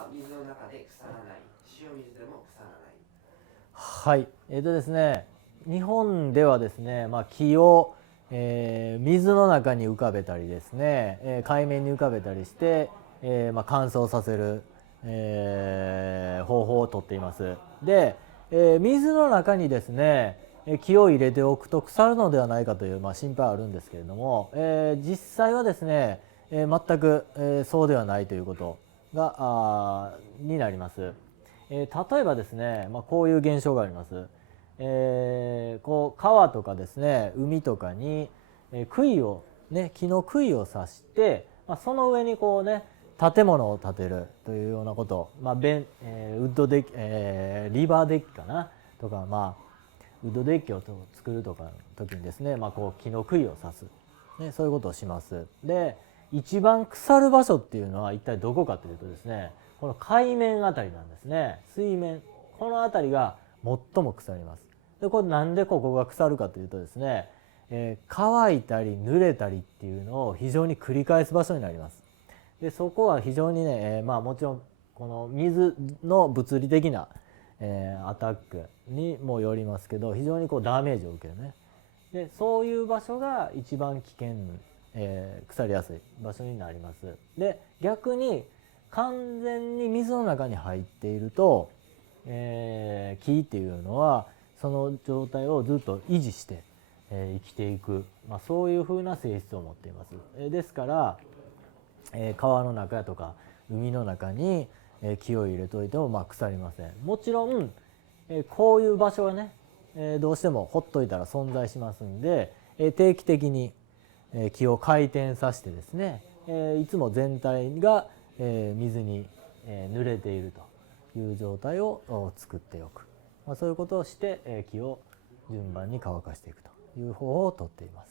は水の中で腐らない、塩水でも腐らない。はい、ですね、日本ではですね、木を、水の中に浮かべたりですね、海面に浮かべたりして、乾燥させる、方法をとっています。で、水の中にですね、木を入れておくと腐るのではないかという、心配はあるんですけれども、実際はですね、全く、そうではないということになります。例えばですね、こういう現象があります。こう川とかですね、海とかに、杭を、ね、木の杭を刺して、その上にこうね、建物を建てるというようなこと、ウッドデッキ、リバーデッキかなとか、ウッドデッキを作るとかの時にですね、こう木の杭を刺す、ね、そういうことをします。で、一番腐る場所っていうのは一体どこかというとですね、この海面あたりなんですね。水面、このあたりが最も腐ります。で、これなんでここが腐るかというとですね、乾いたり濡れたりっていうのを非常に繰り返す場所になります。で、そこは非常にね、もちろんこの水の物理的な、アタックにもよりますけど、非常にこうダメージを受けるね。で、そういう場所が一番危険、腐りやすい場所になります。で、逆に完全に水の中に入っていると、木っていうのはその状態をずっと維持して、生きていく、そういうふうな性質を持っています。ですから、川の中とか海の中に、木を入れといても腐りません。もちろん、こういう場所はね、どうしてもほっといたら存在しますんで、定期的に、木を回転させてですね、いつも全体が、水に、濡れているという状態を作っておく、そういうことをして、木を順番に乾かしていくという方法をとっています。